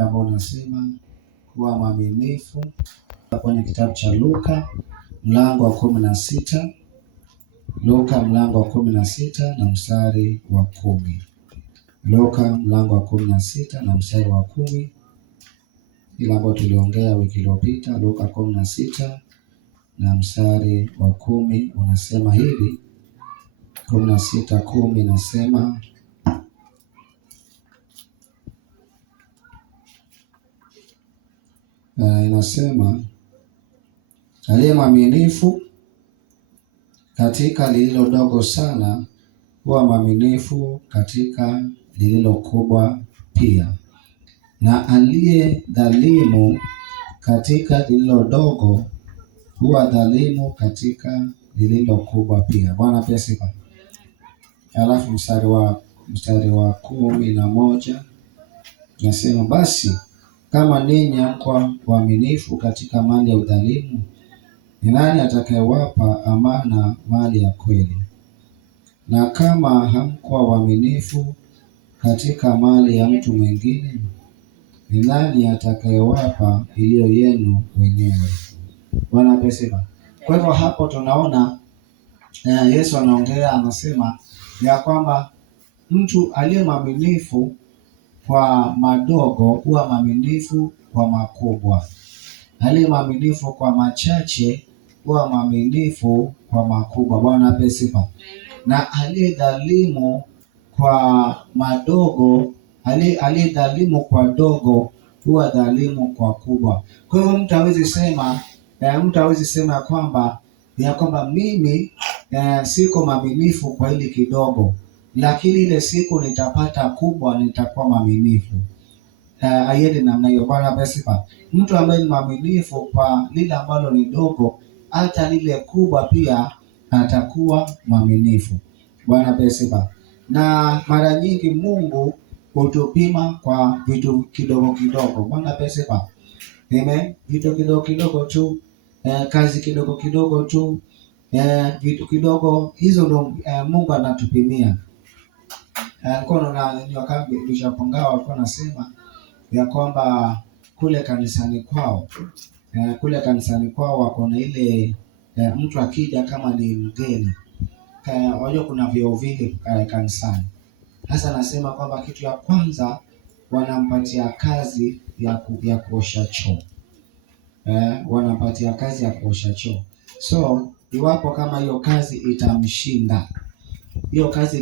ujumbe ambao unasema kuwa mwaminifu kwenye kitabu cha Luka mlango wa 16. Luka mlango wa 16 na mstari wa 10. Luka mlango wa 16 na mstari wa 10. Ile ambayo tuliongea wiki iliyopita. Luka 16 na mstari wa 10 unasema hivi. 16:10 inasema inasema aliye mwaminifu katika lililo dogo sana huwa mwaminifu katika lililo kubwa pia, na aliye dhalimu katika lililo dogo huwa dhalimu katika lililo kubwa pia. Bwana pia sifa. Alafu mstari wa 11 nasema basi kama ninyi hamkuwa waaminifu katika mali ya udhalimu, ni nani atakayewapa amana mali ya kweli? Na kama hamkuwa waaminifu katika mali ya mtu mwingine, ni nani atakayewapa iliyo yenu wenyewe? Bwana pesifa. Kwa hivyo hapo tunaona Yesu anaongea, anasema ya kwamba mtu aliye mwaminifu kwa madogo huwa mwaminifu kwa makubwa. Aliye mwaminifu kwa machache huwa mwaminifu kwa makubwa. Bwana ape sifa. Na aliye dhalimu kwa madogo, aliye dhalimu kwa dogo huwa dhalimu kwa kubwa. Kwa hivyo mtu hawezi sema ya kwamba mimi siko mwaminifu kwa hili kidogo, lakini ile siku nitapata kubwa nitakuwa mwaminifu. Ayende namna hiyo. Bwana basifa. Mtu ambaye ni mwaminifu kwa lile ambalo ni dogo, hata lile kubwa pia atakuwa mwaminifu. Bwana basifa. Na mara nyingi Mungu hutupima kwa vitu kidogo kidogo. Bwana basifa. Amen. Vitu kidogo kidogo tu, kazi kidogo kidogo tu, vitu kidogo hizo ndo Mungu anatupimia. Mkono na wakati tulishapongawa walikuwa nasema ya kwamba kule kanisani kwao wako na ile mtu akija kama ni mgeni. Wajua kuna vyeo vingi kanisani. Sasa nasema kwamba kitu ya kwanza wanampatia kazi ya kuosha choo. Wanampatia kazi ya kuosha choo. So iwapo kama hiyo kazi itamshinda, hiyo kazi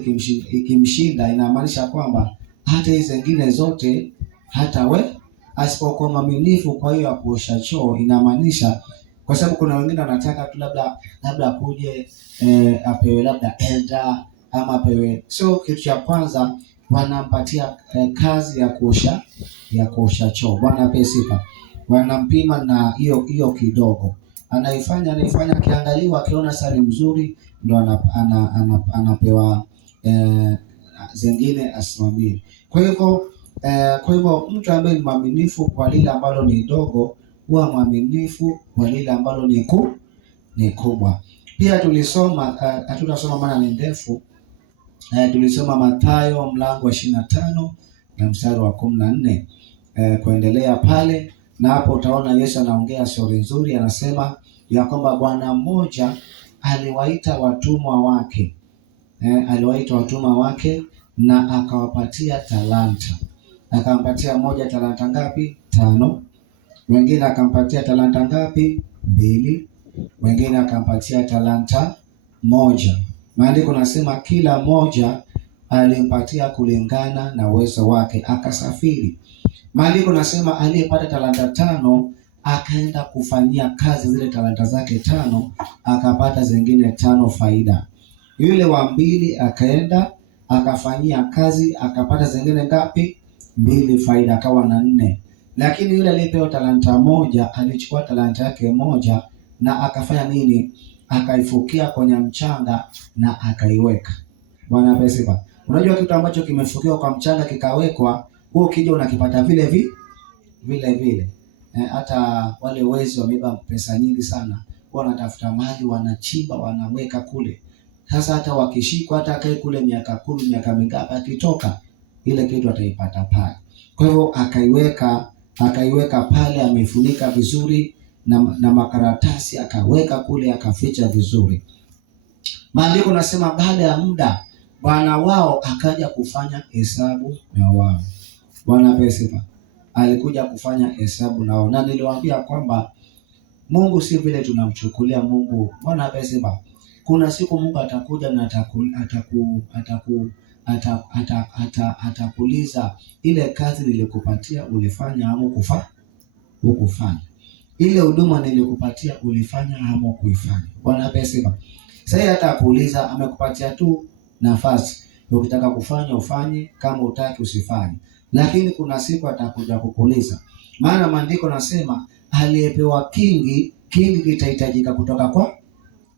ikimshinda inamaanisha kwamba hata hizo zingine zote hata asipokuwa mwaminifu kwa hiyo ya kuosha choo, inamaanisha kwa sababu kuna wengine wanataka tu labda kuje apewe labda elder ama apewe. So kitu cha kwanza wanampatia kazi ya kuosha choo. Bwana ape sifa. Wanampima na hiyo kidogo. Anaifanya akiangaliwa, akiona sari mzuri ndo anapewa zingine asimamie. Kwa hivyo mtu ambaye ni mwaminifu kwa lile ambalo ni dogo huwa mwaminifu kwa lile ambalo ni kubwa. Pia tulisoma, hatutasoma maana ni ndefu. Tulisoma Mathayo mlango wa 25 na mstari wa 14 kuendelea pale, na hapo utaona Yesu anaongea story nzuri. Anasema ya kwamba bwana mmoja aliwaita watumwa wake na akawapatia talanta. Akampatia mmoja talanta ngapi? 5. Wengine akampatia talanta ngapi? 2. Wengine akampatia talanta 1. Maandiko nasema kila mmoja alimpatia kulingana na uwezo wake, akasafiri. Maandiko nasema aliyepata talanta 5 akaenda kufanyia kazi zile talanta zake 5, akapata zingine 5 faida. Yule wa 2 akaenda akafanyia kazi, akapata zingine ngapi? 2 faida, akawa na 4. Lakini yule aliyepewa talanta 1 alichukua talanta yake 1 na akafanya nini? Akaifukia kwenye mchanga na akaiweka. Bwana pesifa. Unajua kitu ambacho kimefukiwa kwa mchanga kikawekwa, wewe ukija unakipata vile vile. Hata wale wezi wameiba pesa nyingi sana, wanatafuta mali, wanachimba, wanaweka kule. Sasa hata wakishikwa, hata akae kule miaka 10, miaka mingapi, akitoka ile kitu ataipata pale. Kwa hivyo akaiweka pale, amefunika vizuri na makaratasi, akaweka kule, akaficha vizuri. Maandiko nasema baada ya muda bwana wao akaja kufanya hesabu na wao. Bwana pesa alikuja kufanya hesabu na wao, na niliwaambia kwamba Mungu si vile tunamchukulia Mungu. Bwana pesa, kuna siku Mungu atakuja na atakuuliza ile kazi nilikupatia ulifanya ama hukufanya? Ile huduma nilikupatia ulifanya ama kuifanya? Bwana pesa. Sasa hata kuuliza, amekupatia tu nafasi. Ukitaka kufanya ufanye, kama utaki usifanye. Lakini kuna siku atakuja kukuuliza. Maana maandiko nasema aliyepewa kingi kitahitajika kutoka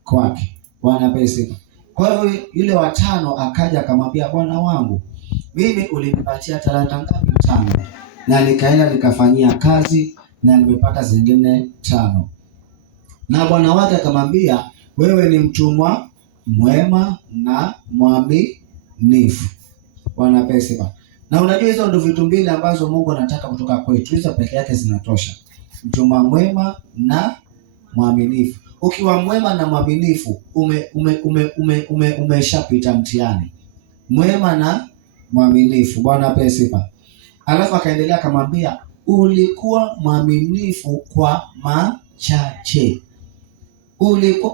kwake. Bwana pesa. Kwa hivyo yule wa 5 akaja akamwambia, bwana wangu, mimi ulinipatia talanta ngapi? 5. Na nikaenda nikafanyia kazi na nimepata zingine 5. Na bwana wake akamwambia, wewe ni mtumwa mwema na mwaminifu. Bwana pesa. Na unajua hizo ndio vitu mbili ambazo Mungu anataka kutoka kwetu. Hizo peke yake zinatosha. Mtumwa mwema na mwaminifu. Ukiwa mwema na mwaminifu, umeshapita mtihani. Mwema na mwaminifu. Bwana pesa. Alafu akaendelea akamwambia, ulikuwa mwaminifu kwa machache.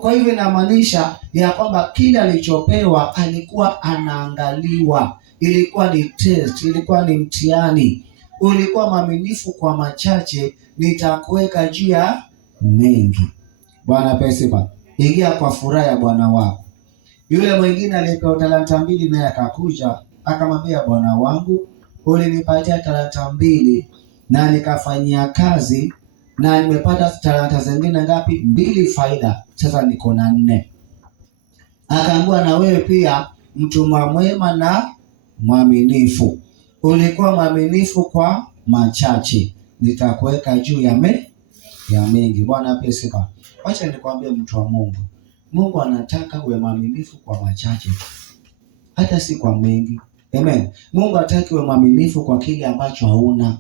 Kwa hivyo inamaanisha ya kwamba kila alichopewa alikuwa anaangaliwa. Ilikuwa ni test, ilikuwa ni mtihani. Ulikuwa mwaminifu kwa machache, nitakuweka juu ya mengi. Bwana pesa. Ingia kwa furaha ya bwana wako. Yule mwingine alipewa talanta 2 naye akakuja akamwambia, bwana wangu, ulinipatia talanta 2 na nikafanyia kazi na nimepata talanta zingine ngapi? 2 faida. Sasa niko na 4. Akaambiwa, na wewe pia mtumwa mwema na mwaminifu. Ulikuwa mwaminifu kwa machache, nitakuweka juu ya mengi. Bwana pesa. Acha nikwambie mtu wa Mungu. Mungu anataka uwe mwaminifu kwa machache, hata si kwa mengi. Amen. Mungu hataki uwe mwaminifu kwa kile ambacho hauna.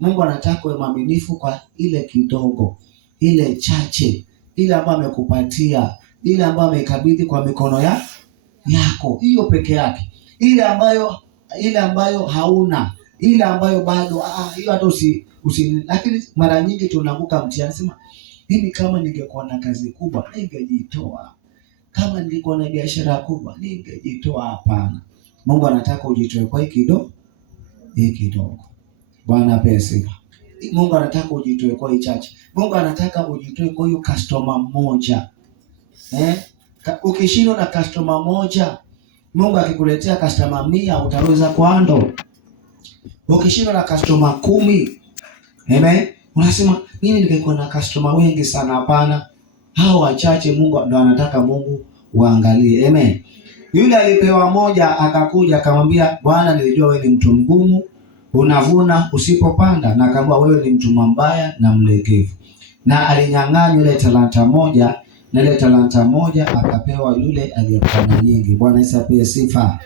Mungu anataka uwe mwaminifu kwa ile kidogo, ile chache, ile ambayo amekupatia, ile ambayo amekabidhi kwa mikono yako. Hiyo peke yake. Ile ambayo hauna, ile ambayo bado hiyo hata lakini mara nyingi tunaanguka mtihani. Sema, mimi kama ningekuwa na kazi kubwa ningejitoa. Kama ningekuwa na biashara kubwa ningejitoa. Hapana. Mungu anataka ujitoe kwa hiki kidogo. Bwana pesa. Mungu anataka ujitoe kwa hii chache. Mungu anataka ujitoe kwa hiyo customer moja. Ukishindwa na customer moja, Mungu akikuletea customer 100 utaweza kuando. Ukishindwa na customer 10, amen, unasema mimi ningekuwa na customer wengi sana. Hapana. Hao wachache Mungu ndo anataka Mungu waangalie. Amen. Yule alipewa 1 akakuja akamwambia, bwana, nilijua wewe ni mtu mgumu, unavuna usipopanda, na akamwambia wewe ni mtu mbaya na mlegevu. Na alinyang'anywa ile talanta 1, na ile talanta 1 akapewa yule aliyekuwa na nyingi. Bwana Yesu apewe sifa.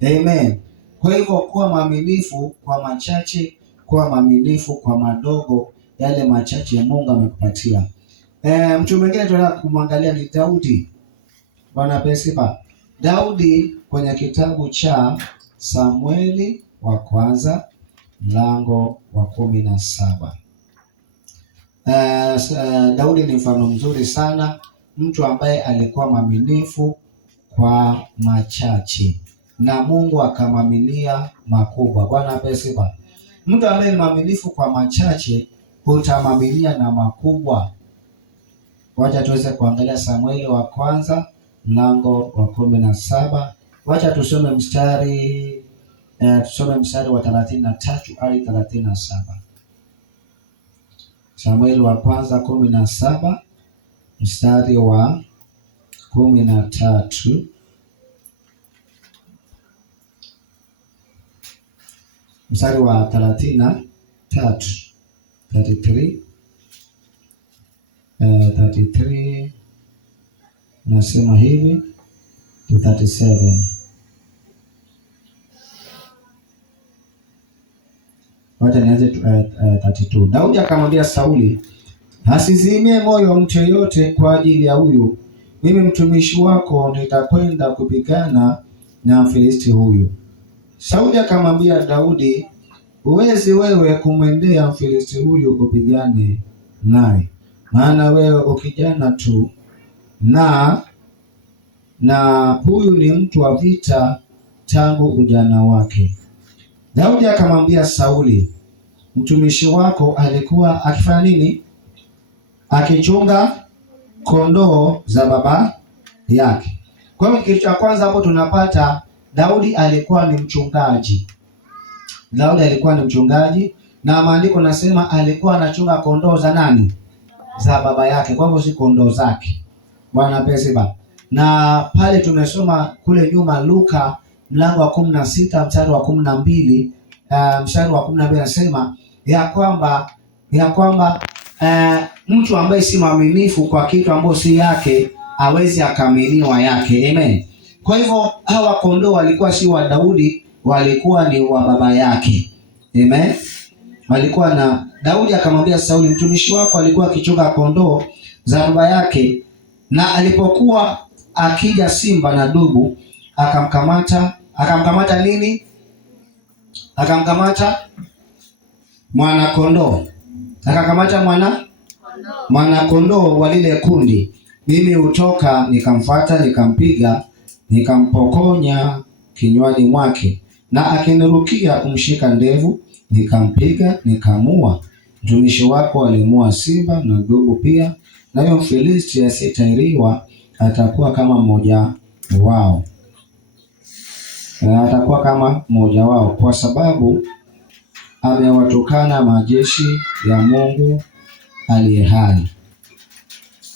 Amen. Kwa hivyo kuwa mwaminifu kwa machache, kuwa mwaminifu kwa madogo, yale machache Mungu amekupatia. Mtu mwingine tunataka kumwangalia ni Daudi. Bwana apewe sifa. Daudi kwenye kitabu cha Samueli wa kwanza mlango wa 17. Daudi ni mfano mzuri sana, mtu ambaye alikuwa mwaminifu kwa machache na Mungu akamwaminia makubwa. Bwana apewe sifa. Mtu ambaye ni mwaminifu kwa machache utamwaminia na makubwa. Wacha tuweze kuangalia Samueli wa kwanza mlango wa 17. Wacha tusome mstari wa 33 hadi 37. Samueli wa kwanza 17 mstari wa 13 mstari wa 33 nasema hivi to 37. Wacha nianze 32. Daudi akamwambia Sauli, asizimie moyo mtu yeyote kwa ajili ya huyu. Mimi mtumishi wako nitakwenda kupigana na Mfilisti huyu. Sauli akamwambia Daudi, huwezi wewe kumwendea Mfilisti huyu kupigane naye, maana wewe ukijana tu, na huyu ni mtu wa vita tangu ujana wake. Daudi akamwambia Sauli, mtumishi wako alikuwa akifanya nini? Akichunga kondoo za baba yake. Kwa hiyo kitu cha kwanza hapo tunapata Daudi alikuwa ni mchungaji. Daudi alikuwa ni mchungaji, na maandiko nasema alikuwa anachunga kondoo za nani? Za baba yake. Kwa hivyo si kondoo zake. Bwana pesiba. Na pale tumesoma kule nyuma Luka mlango wa 16 mstari wa 12, mstari wa 12 nasema ya kwamba mtu ambaye si mwaminifu kwa kitu ambacho si yake hawezi akamiliwa yake. Amen. Kwa hivyo hawa kondoo walikuwa si wa Daudi, walikuwa ni wa baba yake. Amen. Walikuwa na Daudi akamwambia Sauli, mtumishi wako alikuwa akichunga kondoo za baba yake, na alipokuwa akija simba na dubu akamkamata nini? Akamkamata mwana kondoo. Akakamata mwana kondoo wa lile kundi. Mimi hutoka nikamfuata, nikampiga, nikampokonya kinywani mwake, na akinirukia kumshika ndevu, nikampiga, nikamua. Mtumishi wako alimua simba na dubu pia, nayo Mfilisti asiyetahiriwa atakuwa kama mmoja wao. Atakuwa kama mmoja wao, kwa sababu amewatukana majeshi ya Mungu aliye hai.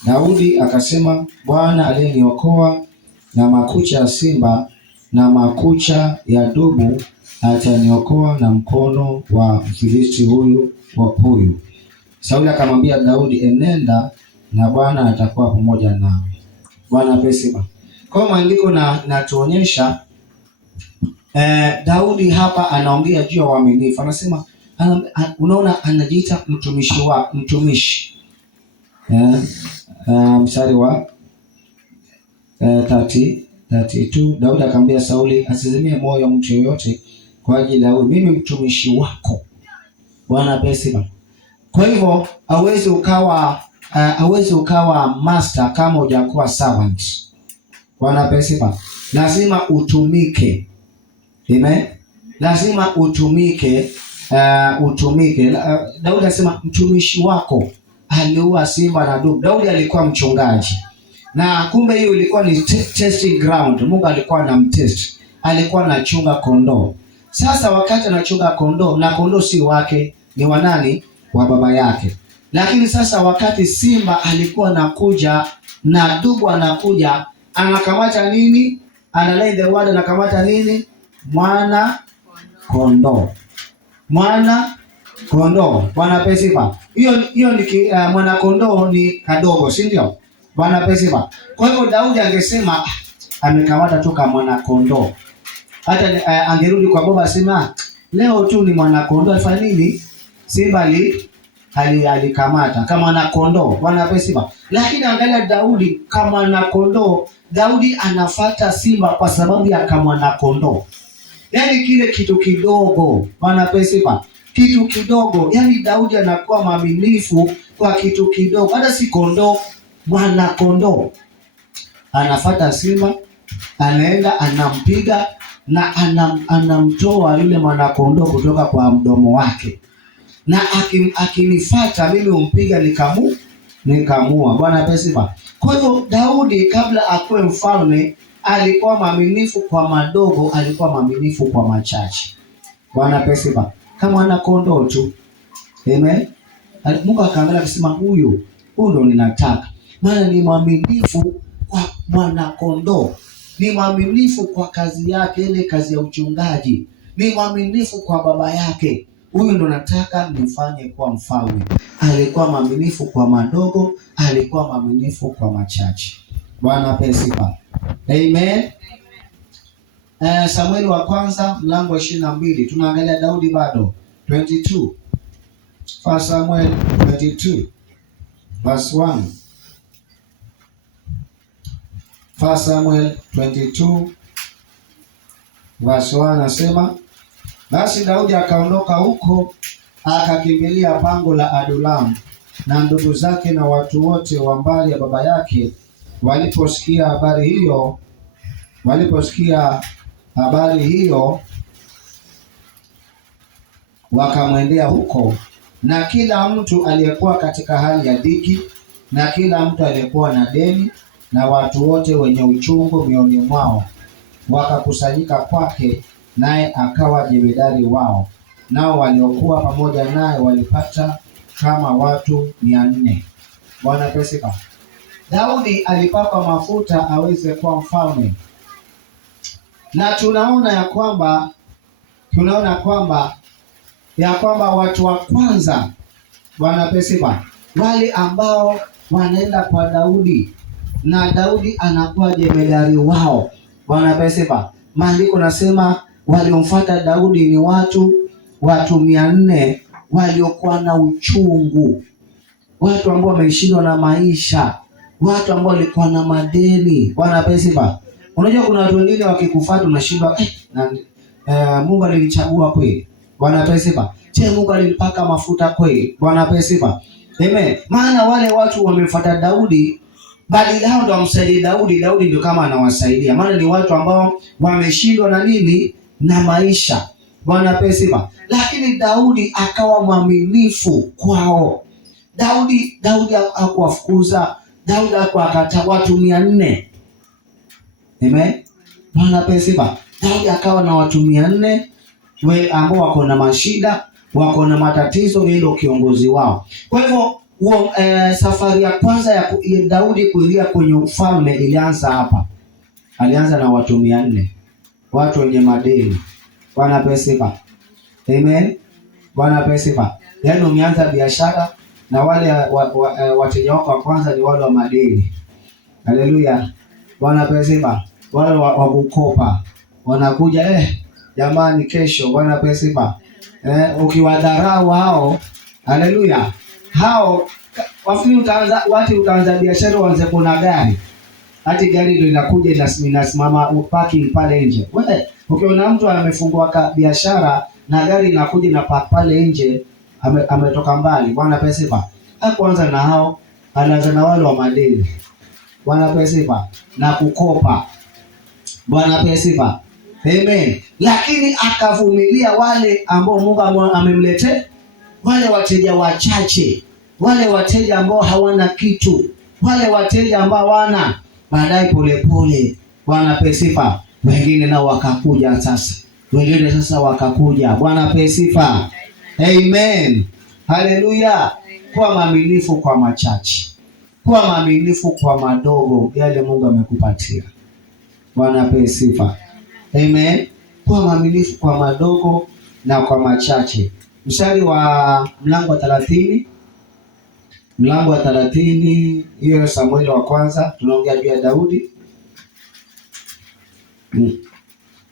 Daudi akasema, Bwana aliyeniokoa na makucha ya simba na makucha ya dubu ataniokoa na mkono wa Mfilisti huyu. Sauli akamwambia Daudi, enenda na Bwana atakuwa pamoja nawe. Bwana pesiba. Kwa maandiko natuonyesha Daudi hapa anaongea juu ya uaminifu. Anasema unaona, anajiita mtumishi. Mstari wa 32, Daudi akamwambia Sauli, asizimie moyo mtu yoyote kwa ajili ya huyu, mimi mtumishi wako. Bwana pesiba. Kwa hivyo hauwezi ukawa master kama hujakuwa servant. Bwana pesiba. Lazima utumike. Amen. Lazima utumike. Daudi anasema mtumishi wako aliua simba na dubu. Daudi alikuwa mchungaji, na kumbe hiyo ilikuwa ni testing ground. Mungu alikuwa anamtest. Alikuwa anachunga kondoo. Sasa wakati anachunga kondoo, na kondoo si wake, ni wa nani? Wa baba yake. Lakini sasa wakati simba alikuwa anakuja na dubu anakuja, anakamata nini? Analay the word, anakamata nini? Mwana kondoo. Bwana pesiba. Hiyo ni mwana kondoo ni kadogo, si ndio? Bwana pesiba. Kwa hivyo Daudi angesema amekamata tu kama mwana kondoo. Hata angerudi kwa baba asema leo tu ni mwana kondoo, afanya nini? Simba alikamata kama mwana kondoo. Bwana pesiba. Lakini angalia Daudi kama mwana kondoo. Daudi anafuata simba kwa sababu ya kama mwana kondoo. Yaani kile kitu kidogo. Bwana pesiba. Kitu kidogo. Yaani Daudi anakuwa mwaminifu kwa kitu kidogo. Hata si kondoo, mwana kondoo. Anafuata simba, anaenda anampiga na anamtoa yule mwana kondoo kutoka kwa mdomo wake. Na akinifuata mimi umpiga nikamua. Bwana pesiba. Kwa hivyo Daudi kabla akuwe mfalme alikuwa mwaminifu kwa madogo, alikuwa mwaminifu kwa machache. Bwana pesiba. Kama mwana kondoo tu. Amen. Mungu akaangalia akasema huyu ndo ninataka. Maana ni mwaminifu kwa mwana kondoo. Ni mwaminifu kwa kazi yake, ile kazi ya uchungaji. Ni mwaminifu kwa baba yake. Huyu ndo nataka nifanye kwa mfalme. Alikuwa mwaminifu kwa madogo, alikuwa mwaminifu kwa machache. Bwana pesiba. Amen. Samueli wa kwanza mlango wa 22. Tunaangalia Daudi bado. 22. 1 Samuel 22 verse 1. 1 Samuel 22 verse 1 nasema, basi Daudi akaondoka huko akakimbilia pango la Adulamu, na ndugu zake na watu wote wa mbali ya baba yake waliposikia habari hiyo wakamwendea huko, na kila mtu aliyekuwa katika hali ya dhiki, na kila mtu aliyekuwa na deni, na watu wote wenye uchungu mioni mwao wakakusanyika kwake, naye akawa jemedari wao. Nao waliokuwa pamoja naye walipata kama watu 400. Bwana pesifa. Daudi alipakwa mafuta aweze kuwa mfalme, na tunaona kwamba watu wa kwanza, Bwana pesifa, wale ambao wanaenda kwa Daudi na Daudi anakuwa jemedari wao. Bwana pesifa. Maandiko nasema waliomfuata Daudi ni watu 400 waliokuwa na uchungu, watu ambao wameshindwa na maisha, watu ambao walikuwa na madeni. Bwana pesifa. Unajua kuna watu wengine wakikufuata unashindwa Mungu alinichagua kweli? Bwana pesifa. Je, Mungu alinipaka mafuta kweli? Bwana pesifa. Amen. Maana wale watu wamefuata Daudi, bali hao ndio wamsaidie Daudi. Daudi ndio kama anawasaidia, maana ni watu ambao wameshindwa na nini? Na maisha. Bwana pesifa. Lakini Daudi akawa mwaminifu kwao. Daudi hakuwafukuza. Daudi hakuwakata watu 400. Amen. Bwana pesifa. Daudi akawa na watu 400 ambao wako na mashida, wako na matatizo, hilo kiongozi wao. Kwa hivyo safari ya kwanza ya Daudi kuingia kwenye ufalme ilianza hapa. Alianza na watu 400, watu wenye madeni. Bwana pesifa. Amen. Bwana pesifa. Yaani umeanza biashara na wale wateja wako wa kwanza ni wale wa madeni. Haleluya. Bwana pesifa. Wale wa kukopa wanakuja jamani kesho. Bwana pesifa. Ukiwadharau hao, haleluya, hao utaanza biashara, uanze kuna gari, hadi gari ndio inakuja inasimama parking pale nje. Wewe ukiona mtu amefungua biashara na gari inakuja na pale nje, ametoka mbali. Bwana pesifa. Hakuanza na hao, anaanza na wale wa madeni. Bwana pesifa. Na kukopa. Bwana pesifa. Amen. Lakini akavumilia wale ambao Mungu amemletea, wale wateja wachache, wale wateja ambao hawana kitu, wale wateja ambao wana baadaye polepole. Bwana pesifa. Wengine nao wakakuja sasa. Bwana pesifa. Amen. Haleluya. Kuwa mwaminifu kwa machache. Kuwa mwaminifu kwa madogo yale Mungu amekupatia. Bwana pesifa. Amen. Kuwa mwaminifu kwa madogo na kwa machache. Mstari wa mlango wa 30. Mlango wa 30, hiyo Samueli wa kwanza, tunaongea juu ya Daudi.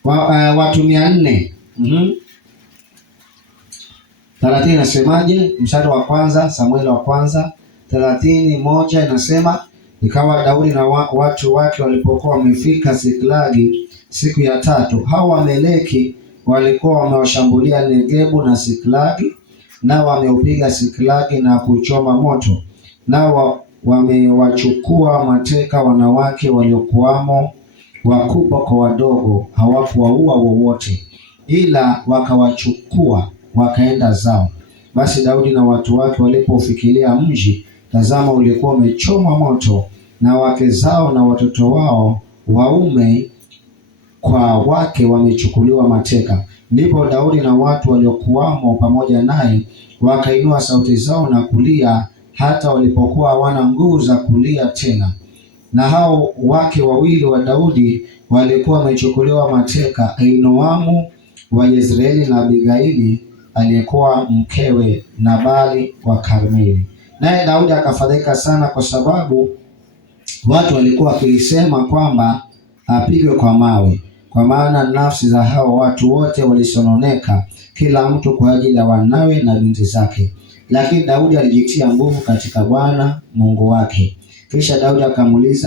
Watu 400. 30 inasemaje? Mstari wa kwanza, Samueli wa kwanza 30:1 inasema, ikawa Daudi na watu wake walipokuwa wamefika Siklagi siku ya 3, hao Wameleki walikuwa wamewashambulia Negebu na Siklagi, nao wameupiga Siklagi na kuchoma moto, nao wamewachukua mateka wanawake waliokuwamo, wakubwa kwa wadogo, hawakuwaua wowote, ila wakawachukua wakaenda zao. Basi Daudi na watu wake walipofikiria mji, tazama ulikuwa umechomwa moto, na wake zao na watoto wao waume kwa wake wamechukuliwa mateka. Ndipo Daudi na watu waliokuwamo pamoja naye wakainua sauti zao na kulia, hata walipokuwa hawana nguvu za kulia tena. Na hao wake wawili wa Daudi walikuwa wamechukuliwa mateka, Ahinoamu wa Yezreeli na Abigaili aliyekuwa mkewe Nabali wa Karmeli. Naye Daudi akafadhaika sana, kwa sababu watu walikuwa wakisema kwamba apigwe kwa mawe. kwa maana nafsi za hao watu wote walisononeka, kila mtu kwa ajili ya wanawe na binti zake. Lakini Daudi alijitia nguvu katika Bwana Mungu wake. Kisha Daudi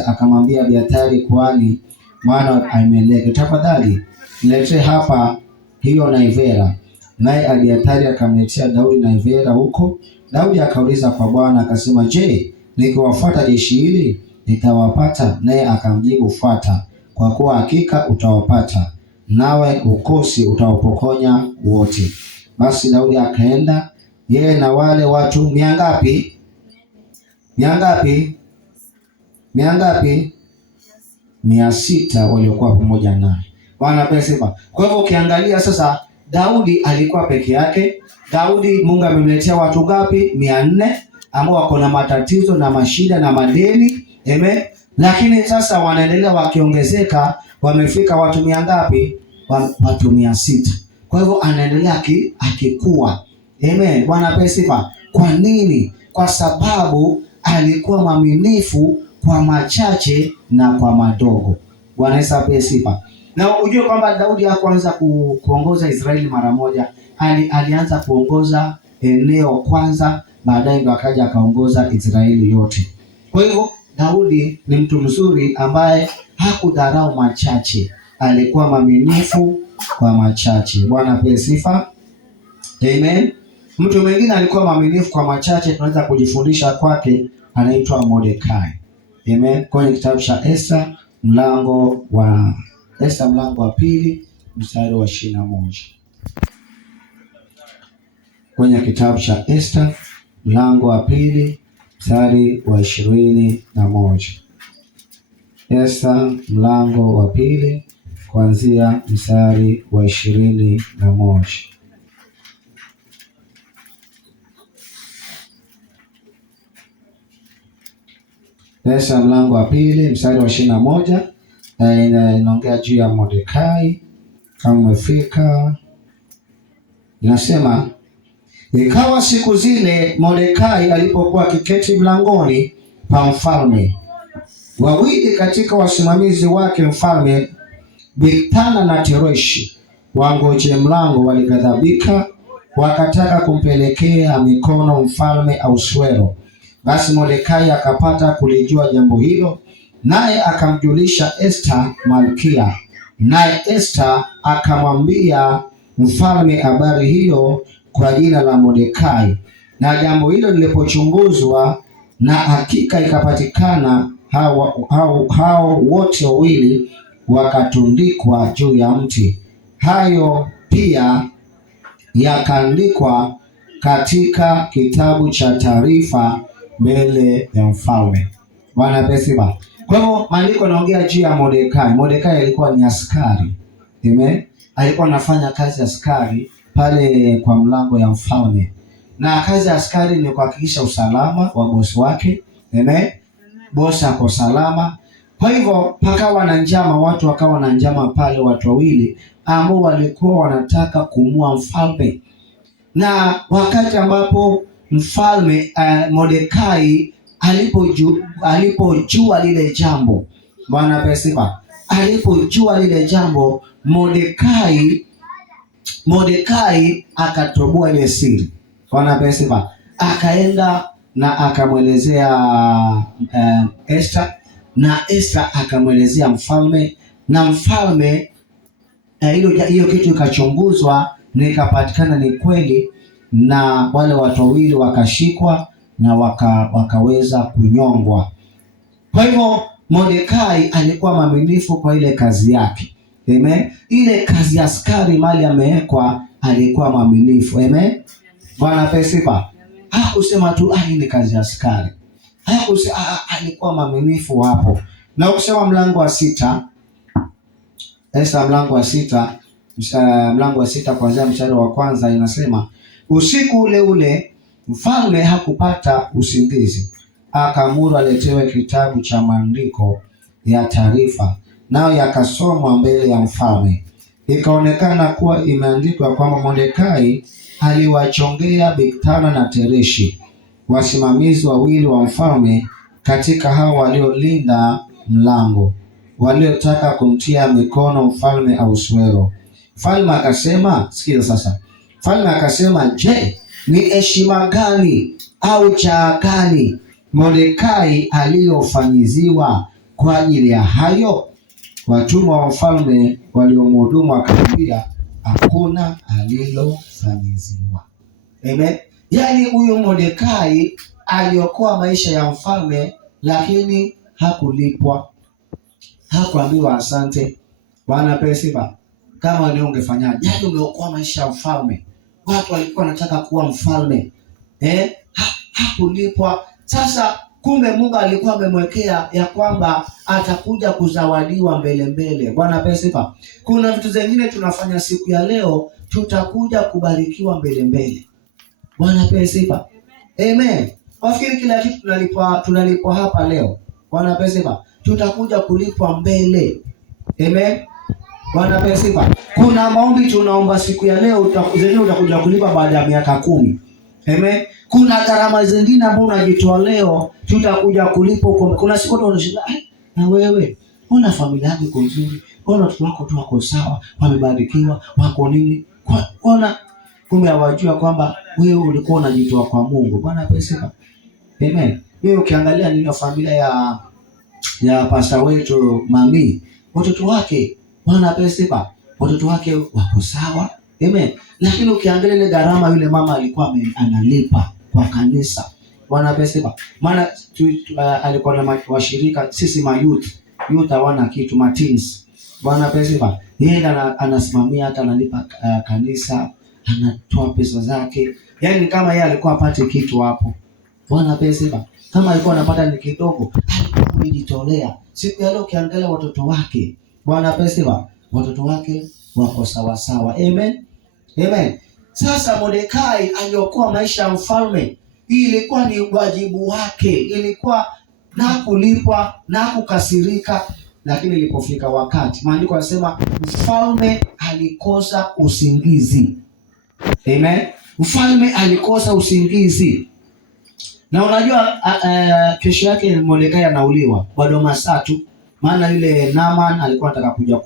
akamwambia Abiathari kuhani mwana wa Ahimeleki, tafadhali niletee hapa hiyo naivera. Naye Abiathari akamletea Daudi naivera huko. Daudi akauliza kwa Bwana akasema, je, nikiwafuata jeshi hili nitawapata? Naye akamjibu, fuata, kwa kuwa hakika utawapata, nawe ukosi utawapokonya wote. Basi Daudi akaenda, yeye na wale watu mia ngapi? 600 waliokuwa pamoja naye. Bwana pesa. Kwa hivyo ukiangalia sasa, Daudi alikuwa peke yake. Daudi Mungu amemletea watu ngapi? 400 ambao wako na matatizo na mashida na madeni. Amen. Lakini sasa wanaendelea wakiongezeka, wamefika watu mia ngapi? Watu 600. Kwa hivyo anaendelea akikua. Amen. Bwana pesa. Kwa nini? Kwa sababu alikuwa mwaminifu kwa machache na kwa madogo. Bwana Yesu apewe sifa. Na ujue kwamba Daudi hakuanza kuongoza Israeli mara moja. Alianza kuongoza eneo kwanza, baadaye ndo akaja akaongoza Israeli yote. Kwa hivyo Daudi ni mtu mzuri ambaye hakudharau machache. Alikuwa mwaminifu kwa machache. Bwana apewe sifa. Amen. Mtu mwingine alikuwa mwaminifu kwa machache, tunaweza kujifundisha kwake, anaitwa Mordekai. Amen. Kwenye kitabu cha Esta mlango wa 2 mstari wa 21. Kwenye kitabu cha Esta mlango wa 2 mstari wa 21. Esta mlango wa 2 kuanzia mstari wa 21. Esta mlango wa 2 mstari wa 21 inaongea juu ya Mordekai. Kama umefika, inasema, ikawa siku zile Mordekai alipokuwa akiketi mlangoni pa mfalme, wawili katika wasimamizi wake mfalme, Bigthana na Tereshi, wangoje mlango, walighadhabika, wakataka kumpelekea mikono mfalme Ahasuero. Basi Mordekai akapata kulijua jambo hilo, naye akamjulisha Esta malkia. Naye Esta akamwambia mfalme habari hiyo kwa jina la Mordekai. Na jambo hilo lilipochunguzwa na hakika ikapatikana, hao wote wawili wakatundikwa juu ya mti. Hayo pia yakaandikwa katika kitabu cha taarifa mbele ya mfalme. Bwana pesiba. Kwa hivyo maandiko yanaongea juu ya Mordekai. Mordekai alikuwa ni askari. Amen. Alikuwa anafanya kazi ya askari pale kwa mlango ya mfalme. Na kazi ya askari ni kuhakikisha usalama wa bosi wake. Amen. Bosi ako salama. Kwa hivyo pakawa na njama, watu wakawa na njama pale, watu wawili ambao walikuwa wanataka kumua mfalme. Na wakati ambapo mfalme Mordekai alipojua lile jambo, Bwana pesiba, alipojua lile jambo, Mordekai akatoboa ile siri. Bwana pesiba, akaenda na akamwelezea Esta, na Esta akamwelezea mfalme, na mfalme hiyo kitu ikachunguzwa na ikapatikana ni kweli, na wale watu wawili wakashikwa na wakaweza kunyongwa. Kwa hivyo Mordekai alikuwa mwaminifu kwa ile kazi yake. Amen. Ile kazi ya askari mali amewekwa, alikuwa mwaminifu. Amen. Bwana pesipa. Hakusema tu hii ni kazi ya askari. Hakusema, alikuwa mwaminifu hapo. Na ukisema mlango wa 6, Esta mlango wa 6 kuanzia mstari wa kwanza inasema, usiku ule ule mfalme hakupata usingizi, akaamuru aletewe kitabu cha maandiko ya taarifa, nayo yakasomwa mbele ya mfalme. Ikaonekana kuwa imeandikwa kwamba Mordekai aliwachongea Bigthana na Tereshi, wasimamizi wawili wa mfalme, katika hao waliolinda mlango. waliotaka kumtia mikono mfalme Ahasuero. Mfalme akasema, sikia sasa. Mfalme akasema, je, ni heshima gani au chaa gani Mordekai aliyofanyiziwa kwa ajili ya hayo? Watumwa wa mfalme waliomhudumu akamwambia, hakuna alilofanyiziwa. Amen. Yaani huyo Mordekai aliokoa maisha ya mfalme, lakini hakulipwa, hakuambiwa asante. Bwana apewe sifa. Kama leo ungefanyaje? Yaani umeokoa maisha ya mfalme, watu walikuwa wanataka kuwa mfalme, hakulipwa. Sasa kumbe Mungu alikuwa amemwekea ya kwamba atakuja kuzawadiwa mbele. Bwana apewe sifa. Kuna vitu zingine tunafanya siku ya leo, tutakuja kubarikiwa mbele. Bwana apewe sifa. Amen. Wafikiri kila kitu tunalipwa hapa leo? Bwana apewe sifa. Tutakuja kulipwa mbele. Amen. Bwana apewe sifa. Kuna maombi tunaomba siku ya leo, utakuja kulipa baada ya miaka 10. Amen. Kuna gharama zingine ambazo unajitoa leo, tutakuja kulipa. Kuna siku tunashinda, na wewe ona familia yako iko nzuri, ona watoto wako tu wako sawa, wamebarikiwa, wako nini? Ona kumbe hawajua kwamba wewe ulikuwa unajitoa kwa Mungu. Bwana apewe sifa. Amen. Wewe ukiangalia nini familia ya pastor wetu Mami, watoto wake, Bwana apewe sifa, watoto wake wako sawa. Amen. Lakini ukiangalia ile gharama yule mama alikuwa analipa kwa kanisa. Bwana apewe sifa. Maana alikuwa na washirika, sisi youth hawana kitu, teens. Bwana apewe sifa. Yeye anasimamia, hata analipa kanisa, anatoa pesa zake. Yaani kama yeye alikuwa apate kitu hapo. Bwana apewe sifa. Kama alikuwa anapata ni kidogo, alikuwa amejitolea. Siku ya leo ukiangalia watoto wake, Bwana apewe sifa, watoto wake wako sawa. Amen. Amen. Sasa Mordekai aliokoa maisha ya mfalme. Hii ilikuwa ni wajibu wake. Ilikuwa na kulipwa na kukasirika, lakini ilipofika wakati, maandiko yanasema mfalme alikosa usingizi. Amen. Mfalme alikosa usingizi. Na unajua kesho yake Mordekai anauliwa bado masaa tu, maana yule Naaman alikuwa anataka kuja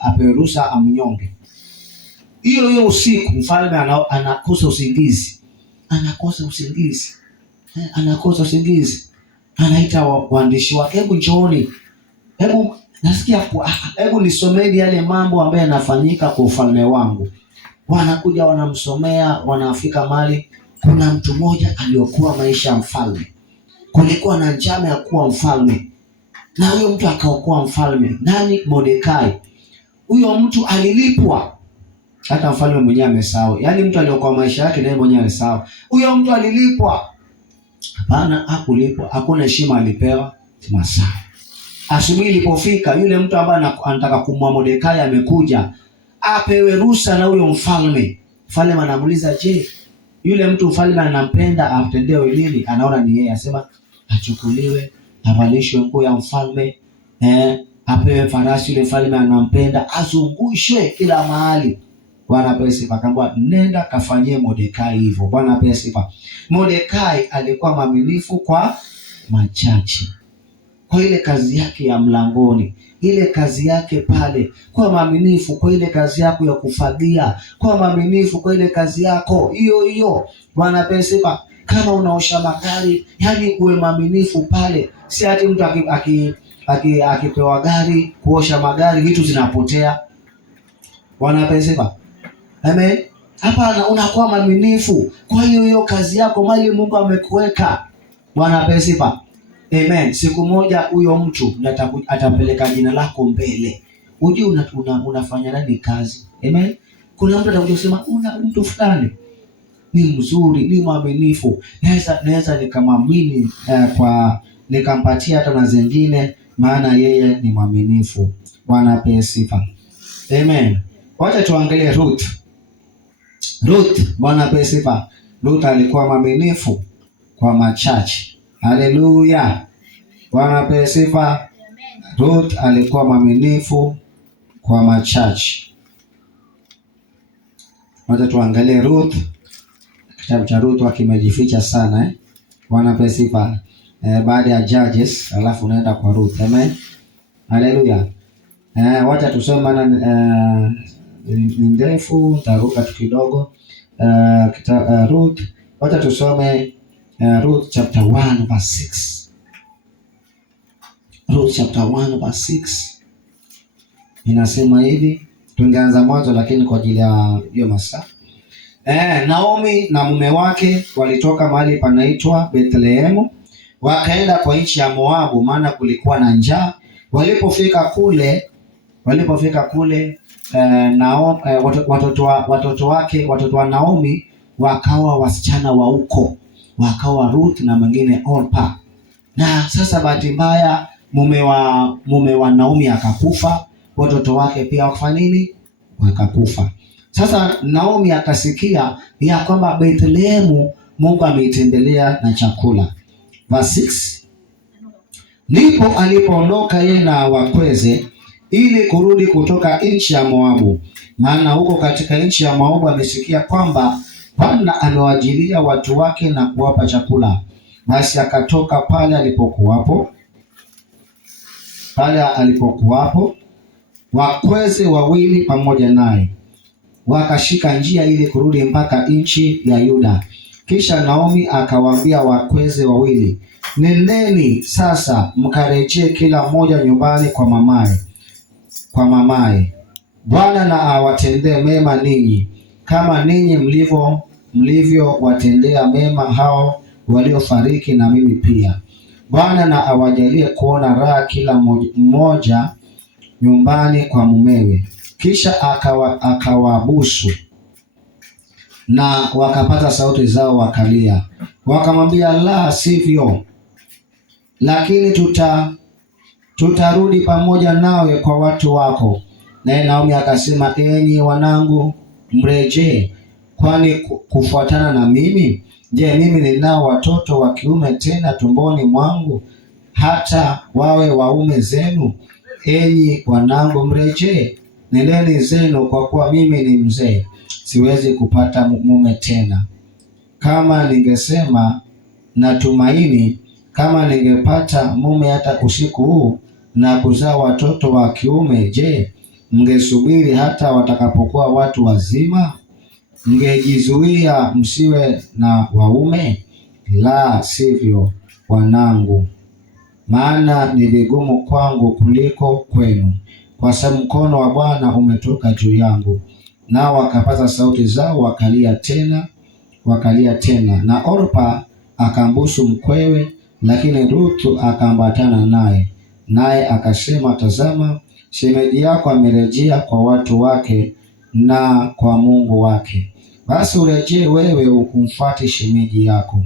apewe ruhusa amnyonge. Hiyo usiku mfalme anakosa usingizi. Anakosa usingizi. Anaita waandishi wake, hebu njooni. Hebu nisomeni yale mambo ambayo yanafanyika kwa ufalme wangu. Wanakuja wanamsomea, wanafika mali. Kuna mtu mmoja aliokoa maisha ya mfalme. Kulikuwa na njama ya kuwa mfalme, na huyo mtu akaokoa mfalme. Nani? Mordekai. Huyo mtu alilipwa. Hata mfalme mwenyewe amesahau. Yaani mtu aliokoa maisha yake naye mwenyewe amesahau. Huyo mtu alilipwa? Hapana, hakulipwa. Hakuna heshima alipewa. Masaa. Asubuhi ilipofika, yule mtu ambaye anataka kumua Mordekai amekuja, apewe ruhusa na huyo mfalme. Mfalme anamuuliza, je, yule mtu mfalme anampenda, atendewe nini? Anaona ni yeye, asema achukuliwe, avalishwe nguo ya mfalme, apewe farasi yule mfalme anampenda, azungushwe kila mahali. Bwana apewe sifa. Akaambiwa, nenda kafanyie Mordekai hivyo. Bwana apewe sifa. Mordekai alikuwa mwaminifu kwa machache. Kwa ile kazi yake ya mlangoni, ile kazi yake pale, kwa mwaminifu kwa ile kazi yako ya kufagia, kwa mwaminifu kwa ile kazi yako hiyo. Bwana apewe sifa. Kama unaosha magari, yani uwe mwaminifu pale. Si hati mtu akipewa gari kuosha magari vitu zinapotea. Bwana apewe sifa. Amen. Hapana, unakuwa mwaminifu kwa hiyo kazi yako mali Mungu amekuweka. Bwana apewe sifa. Amen. Siku moja huyo mtu atapeleka jina lako mbele. Unajua unafanya nani kazi? Amen. Kuna mtu atakuja kusema mtu fulani ni mzuri, ni mwaminifu. Naweza nikamwamini kwa nikampatia hata na zingine, maana yeye ni mwaminifu. Bwana apewe sifa. Amen. Wacha tuangalie Ruth. Bwana apewe sifa. Ruth alikuwa mwaminifu kwa machache. Haleluya. Bwana apewe sifa. Ruth alikuwa mwaminifu kwa machache. Wacha tuangalie Ruth. Kitabu cha Ruth kimejificha sana. Bwana apewe sifa. Baada ya Judges alafu unaenda kwa Ruth. Amen. Haleluya. Wacha tusome maana ni ndefu, nitaruka tu kidogo. Ruth, wacha tusome Ruth chapter 1 verse 6. Ruth chapter 1 verse 6 inasema hivi. Tungeanza mwanzo lakini kwa ajili ya hiyo masaa. Naomi na mume wake walitoka mahali panaitwa Bethlehemu wakaenda kwa nchi ya Moabu, maana kulikuwa na njaa. Walipofika kule watoto wa Naomi wakawa wasichana wa huko, wakawa Ruth na mwingine Orpa. Na sasa bahati mbaya mume wa Naomi akakufa, watoto wake pia wakafanya nini? Wakakufa. Sasa Naomi akasikia ya kwamba Bethlehemu Mungu ameitembelea na chakula. Verse 6. Ndipo alipoondoka yeye na wakweze ili kurudi kutoka nchi ya Moabu, maana huko katika nchi ya Moabu amesikia kwamba Bwana amewajilia watu wake na kuwapa chakula. Basi akatoka pale alipokuwapo wakweze wawili pamoja naye, wakashika njia ili kurudi mpaka nchi ya Yuda. Kisha Naomi akawaambia wakweze wawili, nendeni sasa mkarejee kila mmoja nyumbani kwa mamaye. Bwana na awatendee mema ninyi kama ninyi mlivyo watendea mema hao waliofariki, na mimi pia. Bwana na awajalie kuona raha kila mmoja nyumbani kwa mumewe. Kisha akawabusu na wakapata sauti zao wakalia. Wakamwambia, la sivyo, lakini tutarudi pamoja nawe kwa watu wako. Naye Naomi akasema, enyi wanangu, mrejee, kwani kufuatana na mimi? Je, mimi ninao watoto wa kiume tena tumboni mwangu, hata wawe waume zenu? Enyi wanangu, mrejee, nendeni zenu, kwa kuwa mimi ni mzee, siwezi kupata mume tena. Kama ningesema natumaini kama ningepata mume hata usiku huu na kuzaa watoto wa kiume, je, mngesubiri hata watakapokuwa watu wazima? Mngejizuia msiwe na waume? La sivyo, wanangu, maana ni vigumu kwangu kuliko kwenu, kwa sababu mkono wa Bwana umetoka juu yangu. Nao wakapaza sauti zao wakalia tena. Na Orpa akambusu mkwewe, lakini Ruthu akaambatana naye akasema, tazama, shemeji yako amerejea kwa watu wake na kwa Mungu wake. Basi urejee wewe umfuate shemeji yako.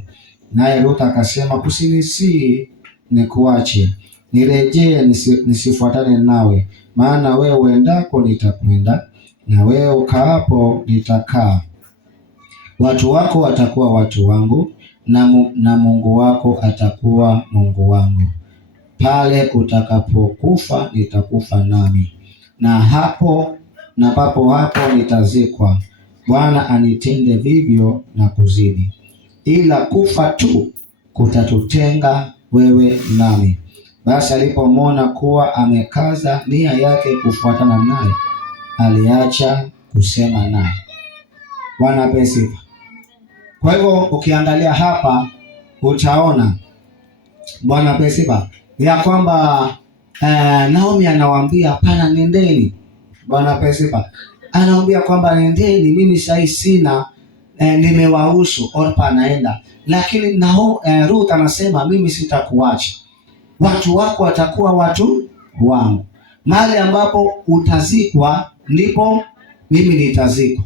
Naye Ruthu akasema, usinisii nikuache, nirejee nisifuatane nawe, maana wewe uendako nitakwenda, na wewe ukaapo nitakaa. Watu wako watakuwa watu wangu, na Mungu wako atakuwa Mungu wangu. Pale utakapokufa nitakufa nami, na papo hapo nitazikwa. Bwana anitende vivyo na kuzidi, ila kufa tu kutatutenga wewe nami. Basi alipomwona kuwa amekaza nia yake kufuatana naye, aliacha kusema naye. Bwana apewe sifa. Kwa hivyo ukiangalia hapa utaona, Bwana apewe sifa, ya kwamba Naomi anawaambia hapana, nendeni. Bwana apewe sifa. Anawaambia kwamba nendeni, mimi sasa sina, nimewaruhusu. Orpa anaenda, lakini Ruth anasema mimi sitakuacha, watu wako watakuwa watu wangu. Mahali ambapo utazikwa ndipo mimi nitazikwa.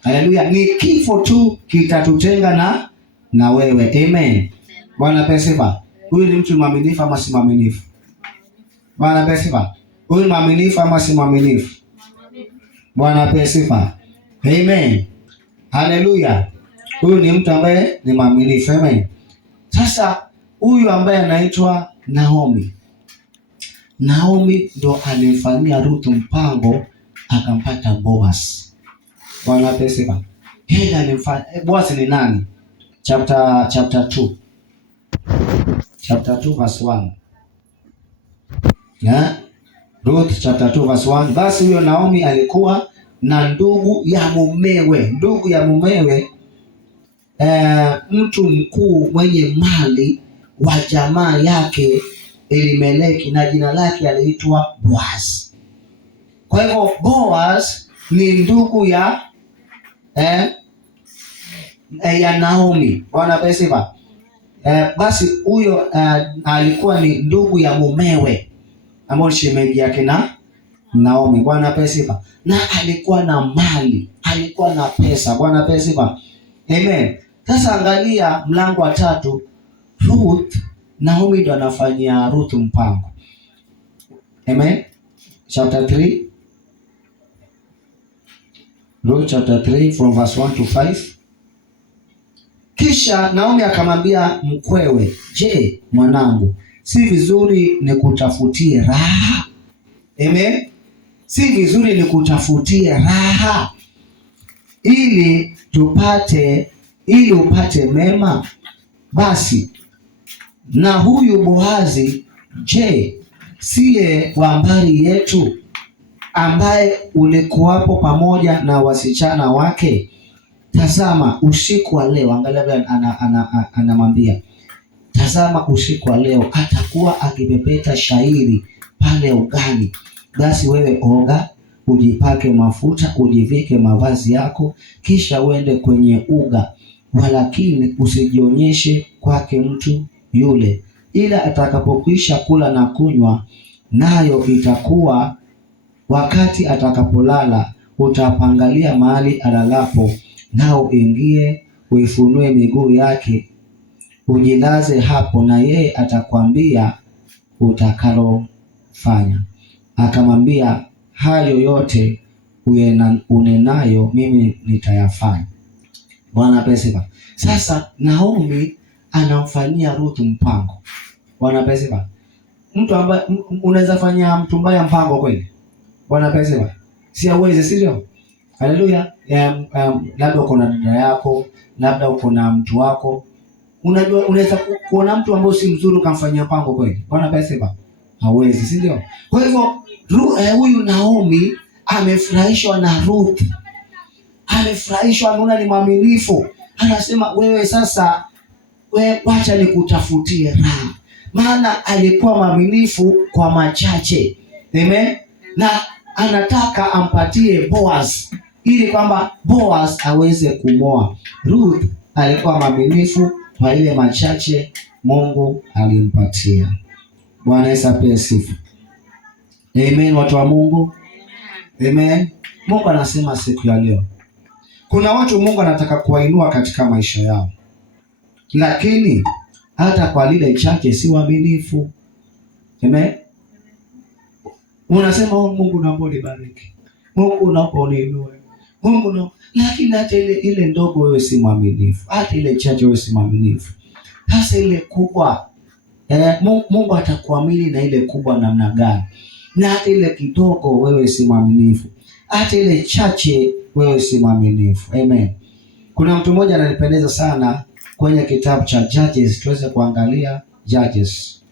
Haleluya. Ni kifo tu kitatutenga na wewe. Amen. Bwana apewe sifa. Huyu ni mtu mwaminifu ama si mwaminifu? Bwana apewe sifa. Huyu ni mwaminifu ama si mwaminifu? Bwana apewe sifa. Amen. Haleluya. Huyu ni mtu ambaye ni mwaminifu. Amen. Sasa huyu ambaye anaitwa Naomi ndo alimfanyia Ruth mpango akampata Boaz. Bwana apewe sifa. Yeye alimfanya Boaz ni nani? Chapter 2. Chapter 2 verse 1. Ruth chapter 2 verse 1. Basi huyo Naomi alikuwa na ndugu ya mumewe. Ndugu ya mumewe mtu mkuu mwenye mali wa jamaa yake Elimeleki, na jina lake aliitwa Boaz. Kwa hivyo Boaz ni ndugu ya Naomi. Bwana pesifa. Basi huyo alikuwa ni ndugu ya mumewe ambaye shemeji yake na Naomi. Bwana pesifa. Na alikuwa na mali, alikuwa na pesa. Bwana pesifa. Amen. Sasa angalia mlango wa 3. Ruth, Naomi ndo anafanyia Ruth mpango. Amen. Chapter 3. Ruth chapter 3 from verse 1 to 5. Kisha Naomi akamwambia mkwewe, je, mwanangu, si vizuri nikutafutie raha? Amen. Si vizuri nikutafutie raha ili upate mema? Basi na huyu Boazi, je, siye wa mbari yetu, ambaye ulikuwapo pamoja na wasichana wake? Tazama usiku wa leo, angalia anamwambia, tazama usiku wa leo atakuwa akipepeta shairi pale ugani. Basi wewe oga, ujipake mafuta, ujivike mavazi yako, kisha uende kwenye uga, walakini usijionyeshe kwake mtu yule, ila atakapokwisha kula na kunywa, nayo itakuwa wakati atakapolala, utapangalia mahali alalapo, nao ingie uifunue miguu yake, ujilaze hapo, na yeye atakwambia utakalofanya. Akamwambia, hayo yote unenayo mimi nitayafanya. Bwana pesifa. Sasa Naomi anamfanyia Ruth mpango. Bwana pesifa. Mtu ambaye unaweza fanya mtu mbaya mpango kweli? Bwana pesifa. Si hawezi, sio? Haleluya. Labda uko na dada yako, labda uko na mtu wako. Unajua unaweza kuona mtu ambaye si mzuri ukamfanyia mpango kweli? Bwana pesifa. Hawezi, si ndio? Kwa hivyo huyu Naomi amefurahishwa na Ruth. Amefurahishwa, anaona ni mwaminifu. Anasema wewe sasa, wacha nikutafutie raha. Maana alikuwa mwaminifu kwa machache. Amen. Na anataka ampatie Boaz ili kwamba Boaz aweze kumoa. Ruth alikuwa mwaminifu kwa ile machache Mungu alimpatia. Bwana Yesu apewe sifa. Amen, watu wa Mungu. Amen. Mungu anasema siku ya leo, kuna watu Mungu anataka kuwainua katika maisha yao, lakini hata kwa lile chache si waaminifu. Amen. Unasema Mungu naomba unibariki, Mungu naomba uniinue, Mungu naomba, lakini hata ile ndogo wewe si mwaminifu, hata ile chache wewe si mwaminifu. Hasa ile kubwa Mungu atakuamini na ile kubwa namna gani? Na hata ile kidogo wewe si mwaminifu, hata ile chache wewe si mwaminifu. Amen. Kuna mtu mmoja ananipendeza sana kwenye kitabu cha Judges. Tuweze kuangalia Judges,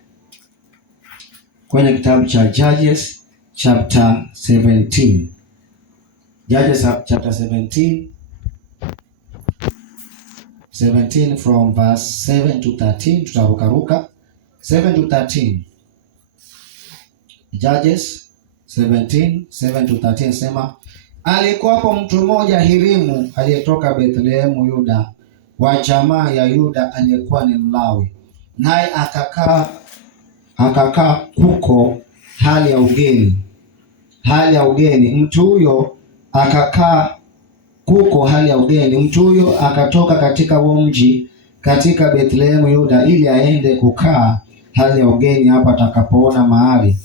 kwenye kitabu cha Judges chapter 17. Judges chapter 17 from verse 7 to 13. Tutarukaruka 7 to 13. Judges 17, 7 to 13 sema, alikuwapo mtu mmoja Hirimu aliyetoka Bethlehemu Yuda, wa jamaa ya Yuda, aliyekuwa ni Mlawi, naye akakaa huko hali ya ugeni. Mtu huyo akakaa huko hali ya ugeni. Mtu huyo akatoka katika huo mji katika Bethlehemu Yuda, ili aende kukaa hali ya ugeni hapa atakapoona mahali.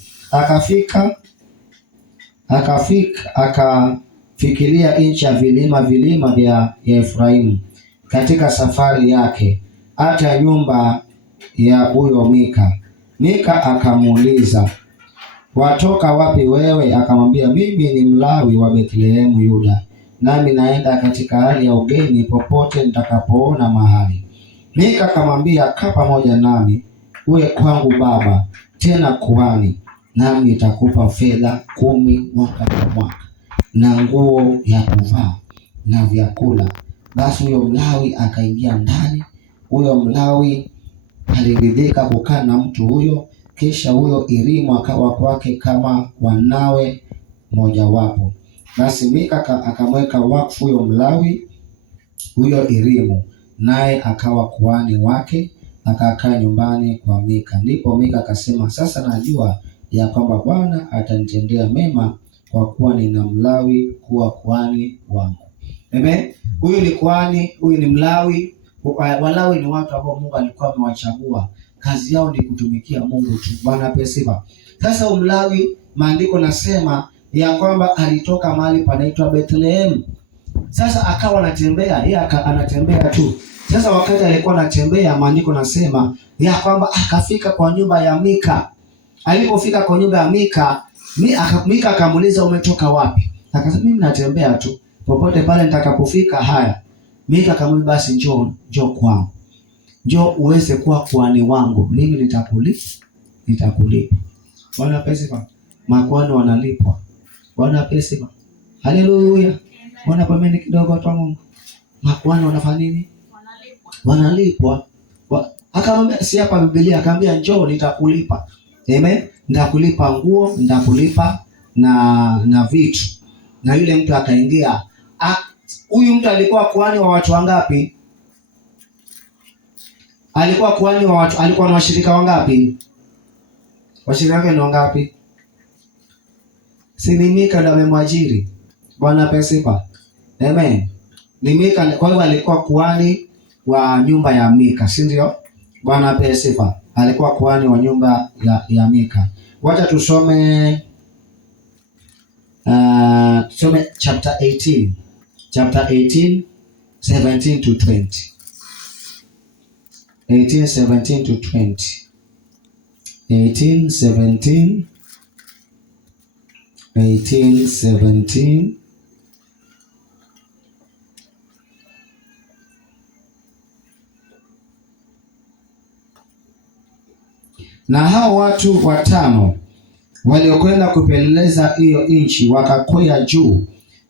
Akafikiria nchi ya vilima vya Efraimu katika safari yake, hata nyumba ya huyo Mika. Mika akamuuliza, watoka wapi wewe? Akamwambia, mimi ni Mlawi wa Bethlehemu Yuda, nami naenda katika hali ya ugeni popote nitakapoona mahali. Mika akamwambia, kaa pamoja nami, uwe kwangu baba, tena kuhani, nami nitakupa fedha 10 mwaka kwa mwaka, na nguo ya kuvaa na vyakula. Basi huyo Mlawi akaingia ndani. Huyo Mlawi aliridhika kukaa na mtu huyo. Kisha huyo Irimu akawa kwake kama wanawe mojawapo. Basi Mika akamweka wakfu huyo Mlawi huyo Irimu, naye akawa kuhani wake, akakaa nyumbani kwa Mika. Ndipo Mika akasema, sasa najua ya kwamba Bwana atanitendea mema, kwa kuwa nina Mlawi kuwa kuhani wangu. Amen. Huyu ni kuhani, huyu ni Mlawi. Walawi ni watu ambao Mungu alikuwa amewachagua, kazi yao ni kutumikia Mungu tu. Bwana pesifa. Sasa Mlawi, maandiko nasema ya kwamba alitoka mahali panaitwa Bethlehem. Sasa akawa anatembea, yeye anatembea tu. Sasa wakati alikuwa anatembea, maandiko nasema ya kwamba akafika kwa nyumba ya Mika. Alipofika kwa nyumba ya Mika, Mika akamuuliza, umetoka wapi? Akasema, mimi natembea tu, popote pale nitakapofika. Haya. Mika akamwambia, basi njoo kwangu, njoo uweze kuwa kuhani wangu, mimi nitakulipa. Bwana pesifa. Makuhani wanalipwa. Bwana pesifa. Haleluya. Bwana pameni kidogo watu wa Mungu. Makuhani wanafanya nini? Wanalipwa. Akamwambia, si hapa Biblia, akamwambia njoo nitakulipa. Amen. Nitakulipa nguo, nitakulipa na vitu. Na yule mtu akaingia. Huyu mtu alikuwa kuhani wa watu wangapi? Alikuwa kuhani wa watu, alikuwa na washirika wangapi? Washirika wake ni wangapi? Si ni Mika ndiye amemwajiri. Bwana pesifa. Amen. Ni Mika, kwa hiyo alikuwa kuhani wa nyumba ya Mika, si ndio? Bwana pesifa. Alikuwa kuhani wa nyumba ya Mika. Wacha tusome chapter 18. Chapter 18, 17 to 20. 18, 17 to 20. 18, 17. 18, 17. Na hao watu 5 waliokwenda kupeleleza hiyo nchi wakakwea juu,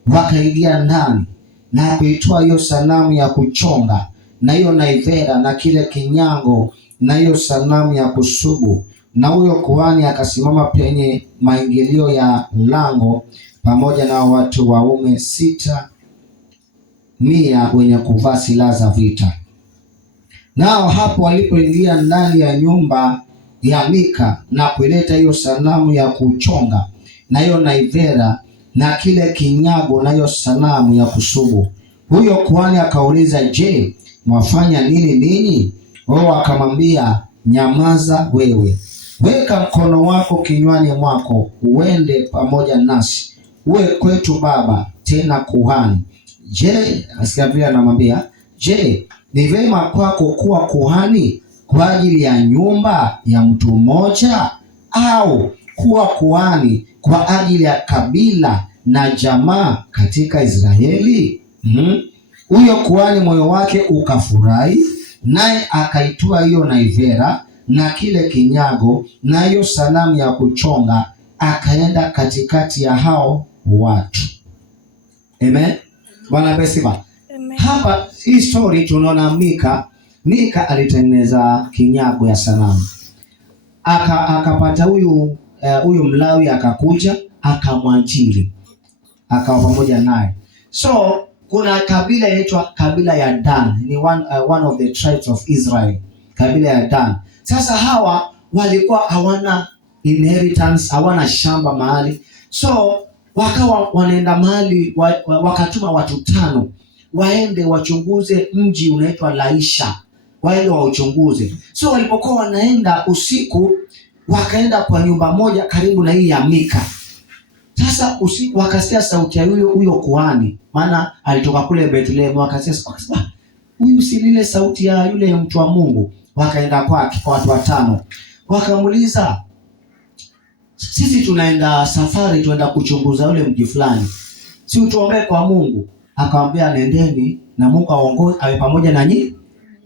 wakaingia ndani na kuitoa hiyo sanamu ya kuchonga na hiyo naivera na kile kinyango na hiyo sanamu ya kusubu. Na huyo kuhani akasimama penye maingilio ya lango pamoja na watu waume 600 wenye kuvaa silaha za vita. Nao hapo walipoingia ndani ya nyumba ya Mika na kuleta hiyo sanamu ya kuchonga na hiyo naivera na kile kinyago na hiyo sanamu ya kusubu, huyo kuhani akauliza, je, mwafanya nini ninyi? Wao akamwambia, nyamaza wewe, weka mkono wako kinywani mwako, uende pamoja nasi, uwe kwetu baba tena kuhani. Je, asikia vile anamwambia, je, ni vema kwako kuwa kuhani kwa ajili ya nyumba ya mtu mmoja, au kuwa kuhani kwa ajili ya kabila na jamaa katika Israeli? Huyo kuhani moyo wake ukafurahi, naye akaitoa hiyo naivera na kile kinyago na hiyo sanamu ya kuchonga, akaenda katikati ya hao watu. Amen. Bwana pesifa. Hapa hii story tunaona Mika alitengeneza kinyago ya sanamu. Akapata huyu Mlawi akakuja akamwajiri, akawa pamoja naye. So kuna kabila inaitwa kabila ya Dan, ni one of the tribes of Israel, kabila ya Dan. Sasa hawa walikuwa hawana inheritance, hawana shamba mahali. So wakawa wanaenda mahali, wakatuma watu 5 waende wachunguze mji unaitwa Laisha, waende wauchunguze. So walipokuwa wanaenda usiku, wakaenda kwa nyumba moja karibu na hii ya Mika. Sasa usiku wakasikia sauti ya huyo kuhani, maana alitoka kule Bethlehem. Wakasema, huyu si lile sauti ya yule mtu wa Mungu. Wakaenda kwake, kwa watu 5, wakamuuliza, sisi tunaenda safari, tunaenda kuchunguza yule mji fulani, si utuombee kwa Mungu? Akamwambia, nendeni na Mungu aongoze, awe pamoja na nyinyi.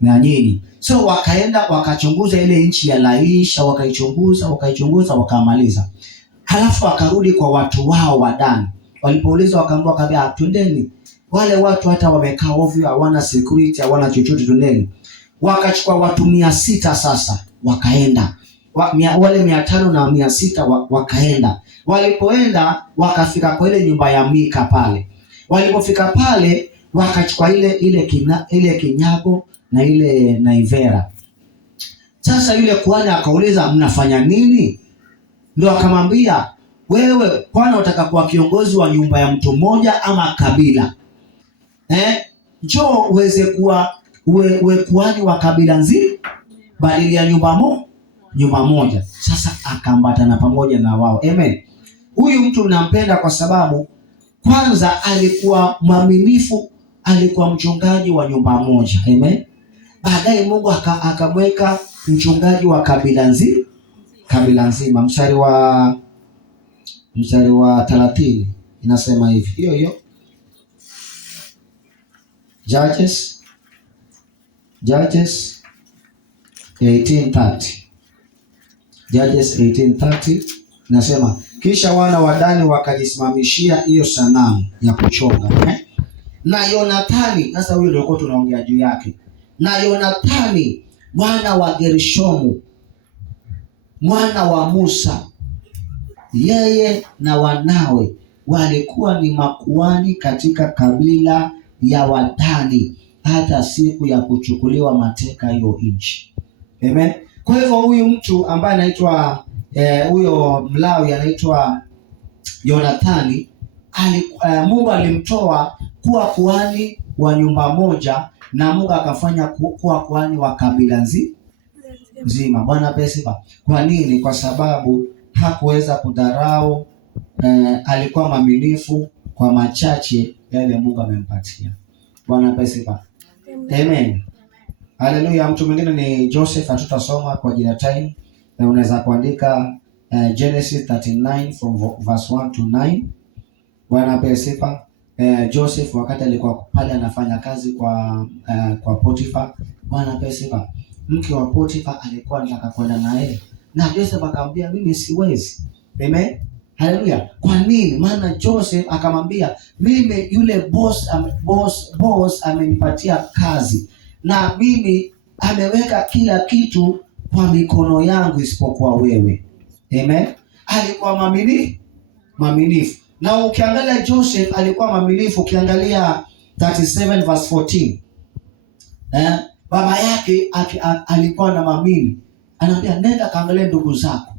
na nyinyi. So wakaenda wakachunguza ile nchi ya Laisha, wakaichunguza wakamaliza. Halafu wakarudi kwa watu wao wa Dani. Walipoulizwa wakaambia twendeni. Wale watu hata wamekaa ovyo, hawana security, hawana chochote, twendeni. Wakachukua watu 600 sasa, wakaenda. Wale 500 na 600 wakaenda. Walipoenda wakafika kwa ile nyumba ya Mika pale. Walipofika pale wakachukua ile kinyago na ile naivera. Sasa yule kuhani akauliza, mnafanya nini? Ndio akamwambia, wewe Bwana unataka kuwa kiongozi wa nyumba ya mtu mmoja ama kabila? Njoo uweze kuwa uwe kuhani wa kabila nzima badala ya nyumba moja. Sasa akaambatana pamoja na wao. Amen. Huyu mtu nampenda kwa sababu kwanza alikuwa mwaminifu, alikuwa mchungaji wa nyumba moja. Amen. Baadaye Mungu akamweka mchungaji wa kabila nzima. Mstari wa 30 inasema hivi. Hiyo Judges 18:30. Judges 18:30 nasema, kisha wana wa Dani wakajisimamishia hiyo sanamu ya kuchonga. Na Yonathani, sasa huyo ndio tunaongea juu yake. Na Yonathani mwana wa Gershomu, mwana wa Musa, yeye na wanawe walikuwa ni makuhani katika kabila ya Wadani hata siku ya kuchukuliwa mateka hiyo nchi. Amen. Kwa hivyo huyu mtu ambaye anaitwa huyo Mlawi anaitwa Yonathani, Mungu alimtoa kuwa kuhani wa nyumba moja na Mungu akafanya kuwa kuhani wa kabila nzima. Bwana pesifa. Kwa nini? Kwa sababu hakuweza kudharau, alikuwa mwaminifu kwa machache yale Mungu amempatia. Bwana pesifa. Amen. Haleluya. Mtu mwingine ni Joseph, hatutasoma kwa ajili ya time, na unaweza kuandika Genesis 39 from verse 1 to 9. Bwana pesifa. Joseph wakati alikuwa pale anafanya kazi kwa Potifa. Bwana pesifa. Mke wa Potifa alikuwa anataka kwenda naye, na Joseph akamwambia mimi siwezi. Amen. Haleluya. Kwa nini? Maana Joseph akamwambia mimi yule boss amenipatia kazi, na mimi ameweka kila kitu kwa mikono yangu isipokuwa wewe. Amen. Alikuwa mwaminifu. Na ukiangalia Joseph alikuwa mwaminifu. Ukiangalia 37 verse 14. Baba yake alikuwa na mamini. Anaambia nenda kaangalia ndugu zako.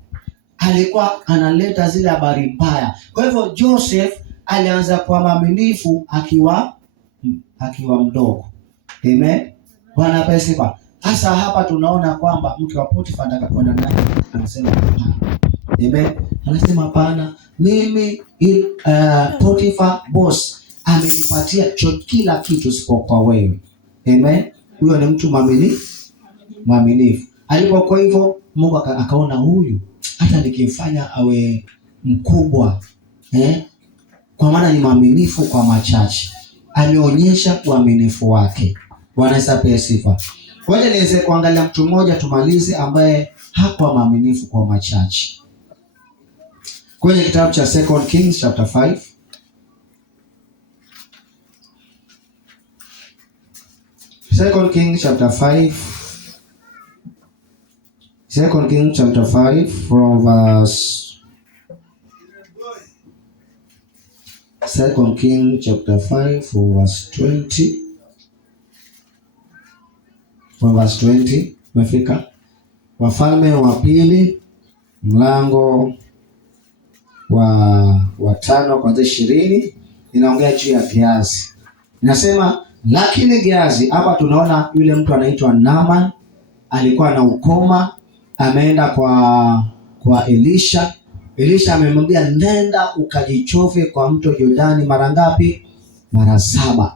Alikuwa analeta zile habari mbaya. Kwa hivyo Joseph alianza kuwa mwaminifu akiwa mdogo. Amen. Bwana pesifa. Hasa hapa tunaona kwamba mke wa Potifa anataka kwenda naye, anasema hapana. Amen. Anasema hapana, mimi Potifa boss amenipatia kila kitu isipokuwa wewe. Amen. Huyo ni mtu mwaminifu. Alipokuwa hivyo, Mungu akaona huyu hata nikimfanya awe mkubwa, kwa maana ni mwaminifu kwa machache. Alionyesha uaminifu wake. Bwana apewe sifa. Ngoja niweze kuangalia mtu mmoja tumalize, ambaye hakuwa mwaminifu kwa machache. Kwenye kitabu cha 2 Kings chapter 5. 2 Kings chapter 5. 2 Kings chapter 5 from verse 2 Kings chapter 5 from verse 20. From verse 20 umefika. Wafalme wa pili mlango wa 5 kuanzia 20 inaongea juu ya Gehazi. Inasema lakini Gehazi, hapa tunaona yule mtu anaitwa Naaman alikuwa na ukoma, ameenda kwa Elisha. Elisha amemwambia nenda ukajichove kwa mto Yordani mara ngapi? Mara 7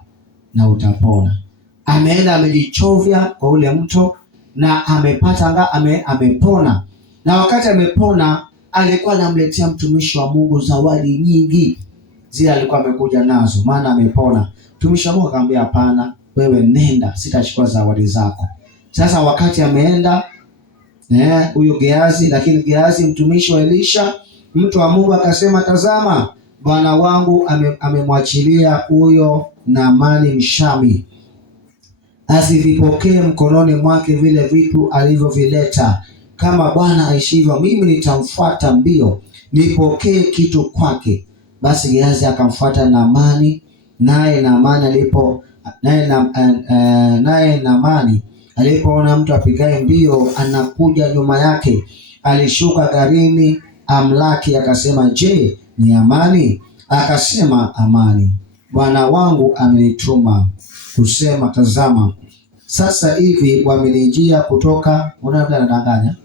na utapona. Ameenda amejichovya kwa ule mto na amepata amepona. Na wakati amepona alikuwa anamletea mtumishi wa Mungu zawadi nyingi zile alikuwa amekuja nazo, maana amepona. Mtumishi wa Mungu akamwambia hapana, wewe nenda, sitachukua zawadi zako. Sasa wakati ameenda huyo Gehazi, lakini Gehazi mtumishi wa Elisha, mtu wa Mungu, akasema, tazama, bwana wangu amemwachilia huyo Naamani Mshami, asivipokee mkononi mwake vile vitu alivyovileta. Kama Bwana aishivyo, mimi nitamfuata mbio nipokee kitu kwake. Basi Gehazi akamfuata Naamani, naye Naamani alipoona mtu apigaye mbio anakuja nyuma yake, alishuka garini amlaki, akasema, je, ni amani? Akasema, amani. Bwana wangu amenituma kusema, tazama, sasa hivi wamenijia kutoka, anadanganya.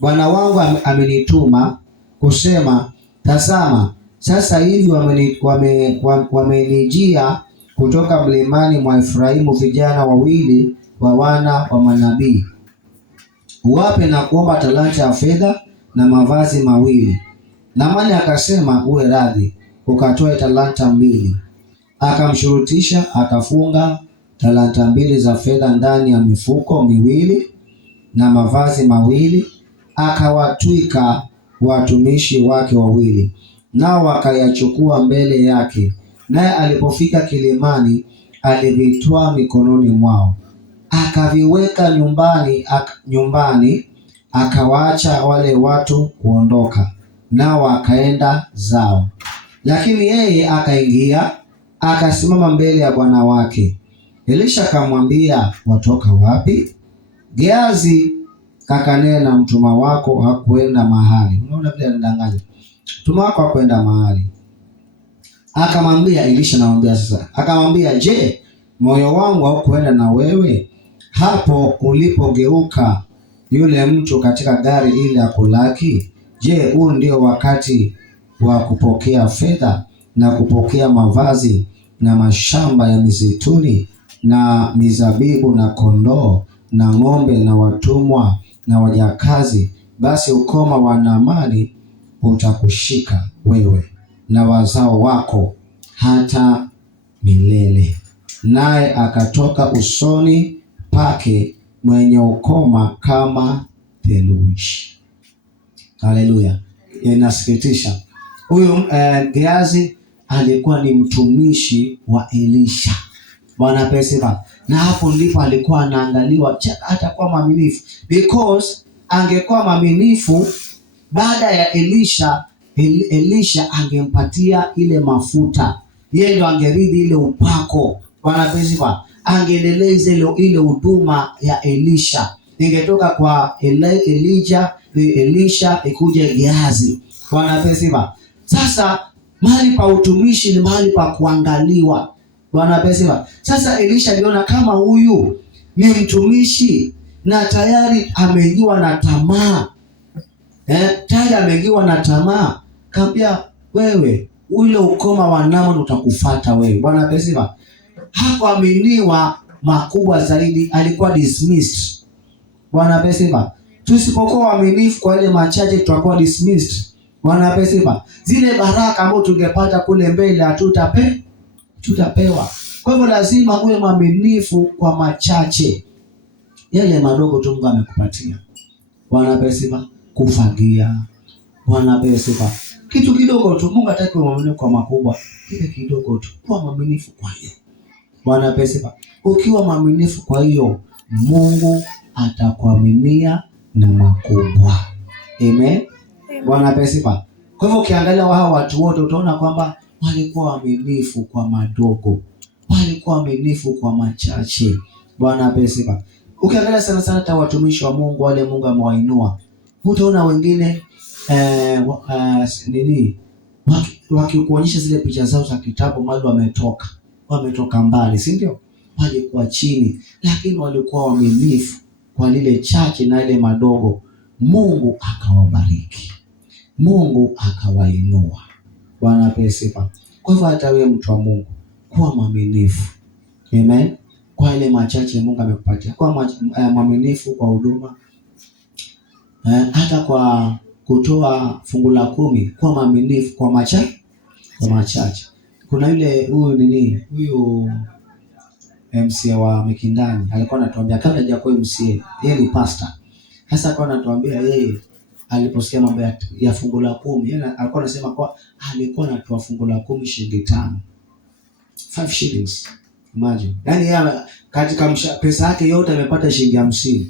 Bwana wangu amenituma kusema, tazama, sasa hivi wamenijia kutoka mlimani mwa Efraimu vijana wawili wa wana wa manabii. Uwape na kuomba talanta ya fedha na mavazi mawili. Naamani akasema, uwe radhi, ukatoe talanta 2. Akamshurutisha, akafunga talanta 2 za fedha ndani ya mifuko miwili na mavazi mawili, akawatwika watumishi wake wawili, nao wakayachukua mbele yake. Naye alipofika kilimani, alivitwaa mikononi mwao, akaviweka nyumbani, akawaacha wale watu kuondoka, nao akaenda zao. Lakini yeye akaingia, akasimama mbele ya bwana wake. Elisha akamwambia, watoka wapi? Gehazi akanena, mtuma wako hakuenda mahali. Unaona vile anadanganya, mtuma wako hakuenda mahali. Akamwambia Elisha, namwambia sasa, akamwambia, je, moyo wangu haukuenda na wewe hapo ulipogeuka yule mtu katika gari ile ya kulaki? Je, huu ndio wakati wa kupokea fedha na kupokea mavazi na mashamba ya mizituni na mizabibu na kondoo na ng'ombe na watumwa na wajakazi? Basi ukoma wa Naamani utakushika wewe na wazao wako hata milele. Naye akatoka usoni pake mwenye ukoma kama theluji. Haleluya. Inasikitisha. Huyu Gehazi alikuwa ni mtumishi wa Elisha. Bwana pesa. Na hapo ndipo alikuwa anaangaliwa hata kwa mwaminifu, because angekuwa mwaminifu baada ya Elisha angempatia ile mafuta, yeye ndo angeridhi ile upako. Bwana pesa, angeendeleza ile huduma ya Elisha, ingetoka kwa Elisha ikuje Gehazi. Bwana pesa. Sasa mahali pa utumishi ni mahali pa kuangaliwa. Bwana pesa. Sasa Elisha aliona kama huyu ni mtumishi na tayari ameingiwa na tamaa. Tayari ameingiwa na tamaa. Kaambia, wewe ule ukoma wa Naamani utakufuata wewe. Bwana pesa. Hakuaminiwa makubwa zaidi, alikuwa dismissed. Bwana pesa. Tusipokuwa waaminifu kwa ile machache tutakuwa dismissed. Bwana pesa. Zile baraka ambazo tungepata kule mbele tutapewa. Kwa hivyo lazima uwe mwaminifu kwa machache. Yale madogo tu Mungu amekupatia. Bwana pesa, kufagia. Bwana pesa, kitu kidogo tu. Mungu hataki uwe mwaminifu kwa makubwa. Kile kidogo tu, kuwa mwaminifu kwa hiyo. Bwana pesa, ukiwa mwaminifu kwa hiyo, Mungu atakuaminia na makubwa. Amen. Bwana pesa. Kwa hivyo ukiangalia hao watu wote utaona kwamba walikuwa waaminifu kwa madogo, walikuwa waaminifu kwa machache. Bwana pesa. Ukiangalia sana hata watumishi wa Mungu wale Mungu amewainua, utaona wengine wakikuonyesha zile picha zao za kitabu, mahali wametoka mbali, si ndio? Walikuwa chini, lakini walikuwa waaminifu kwa lile chache na ile madogo. Mungu akawabariki, Mungu akawainua. Bwana pesa. Kwa hivyo hata wewe mtu wa Mungu, kuwa mwaminifu. Amen. Kwa ile machache Mungu amekupatia, kuwa mwaminifu kwa huduma. Hata kwa kutoa fungu la 10, kuwa mwaminifu kwa machache. Kuna yule huyu MCA wa Mikindani alikuwa anatuambia kabla hajakuwa MCA, yeye ni pastor. Sasa alikuwa anatuambia yeye aliposikia mambo ya fungu la 10, yeye alikuwa anasema kwa alikuwa anatoa fungu la 10 shilingi 5. 5 shillings. Imagine. Yaani yeye katika pesa yake yote amepata shilingi 50.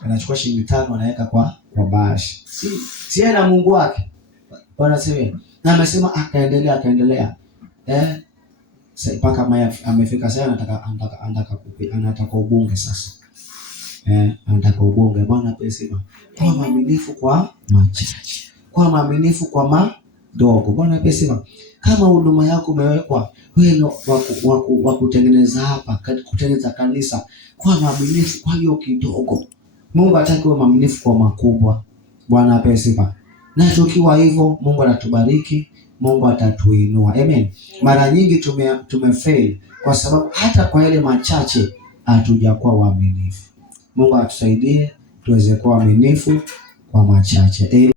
Anachukua shilingi 5 anaweka kwa bashi. Si yeye na Mungu wake. Bwana sema. Na amesema akaendelea. Sasa mpaka amefika sasa anataka ubunge sasa. Anataka ubunge. Bwana pesa. Kwa mwaminifu kwa machache. Kwa mwaminifu kwa madogo. Bwana pesa. Kama huduma yako umewekwa wewe wa kutengeneza hapa, kutengeneza kanisa, kwa mwaminifu kwa hiyo kidogo. Mungu hataki uwe mwaminifu kwa makubwa. Bwana pesa. Na tukiwa hivyo Mungu anatubariki, Mungu atatuinua. Amen. Mara nyingi tumefail kwa sababu hata kwa yale machache hatujakuwa waaminifu. Mungu atusaidie tuweze kuwa waaminifu kwa machache.